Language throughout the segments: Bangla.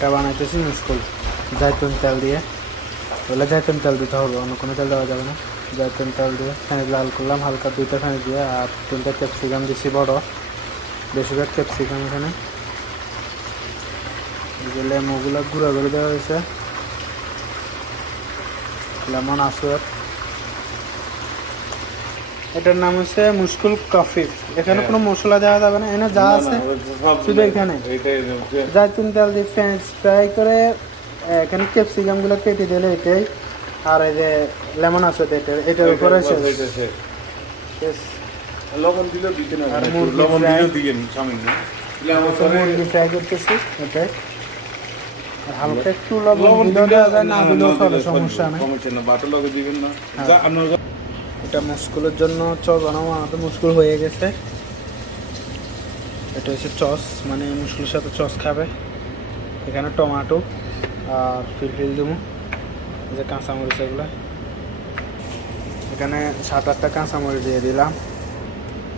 এটা বানাইতেছি মুশকুল জাইতুন তেল দিয়ে। তাহলে জাইতুন তেল দিতে হবে, অন্য কোনো তেল দেওয়া যাবে না। জাইতুন তেল দিয়ে ফ্যাঁস লাল করলাম, হালকা 2টা ফ্যাঁস দিয়ে, আর 3টা ক্যাপসিকাম দিচ্ছি বড়, বেশিরভাগ ক্যাপসিকাম এখানে। লেমুগুলো গুঁড়া করে দেওয়া হয়েছে, লেমন আসওয়ার। এটার নাম হচ্ছে মুশকুল কাফিফ। এখানে কোনো মশলা দেওয়া যাবে না, এখানে যা আছে শুধু এখানে জাইতুন তেল দিয়ে ফ্রেঞ্চ ফ্রাই করে এখানে ক্যাপসিকামগুলো কেটে দিলে এটাই, আর এই যে লেমন আছে এটার উপরে লবণ দিলেও দিতে না, আর লবণ দিলেও দিয়েন সামান্য। মুরগি ফ্রাই করতেছি এটাই, আর হালকা একটু লবণ দিলেও দেওয়া যায়, না দিলেও চলে, সমস্যা নেই। বাটার লগে দিবেন না। এটা মুশকুলের জন্য চস বানাবো, আমাদের মুশকুল হয়ে গেছে। এটা হচ্ছে চস, মানে মুশকুলের সাথে চস খাবে। এখানে টমেটো আর ফিলফিল দেবো, যে কাঁচামরিচ এগুলো। এখানে 7-8টা কাঁচামরিচ দিয়ে দিলাম,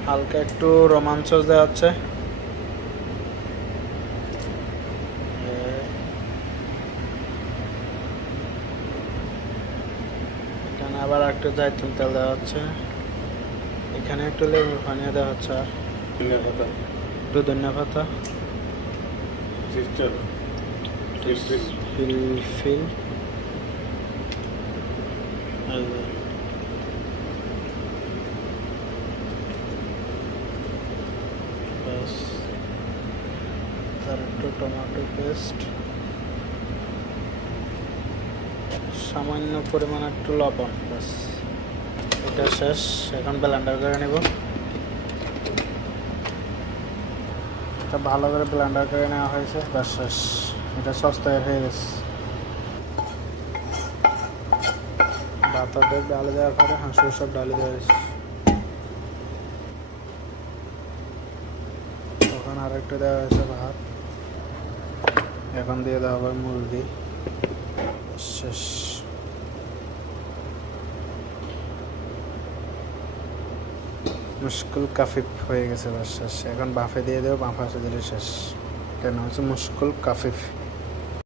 হালকা একটু রোমাঞ্চ দেওয়া হচ্ছে। এখানে আবার একটু জাইতুন তেল দেওয়া হচ্ছে, এখানে একটু লেবুর পানি দেওয়া হচ্ছে, আর একটু ধনিয়া পাতা, ফিলফিল, বাস, তার একটু টমেটো পেস্ট, সামান্য পরিমাণ একটু লবণ, বাস। এটা শেষ, এখন ব্লেন্ডার করে নেব। এটা ভালো করে ব্লেন্ডার করে নেওয়া হয়েছে, বাস শেষ। এটা সস তৈরি হয়ে গেছে। ভাতের ডালে দেওয়ার পরে হাঁসের সব ডালে দেওয়া হয়েছে। তখন আর একটু দেওয়া হয়েছে ভাত, এখন দিয়ে দেওয়া হবে মুরগি, শেষ। মুশকুল কাফিফ হয়ে গেছে, বাস শেষ। এখন বাফে দিয়ে দেবো, বাফা দিলে শেষ। এটা নাম হচ্ছে মুশকুল কাফিফ।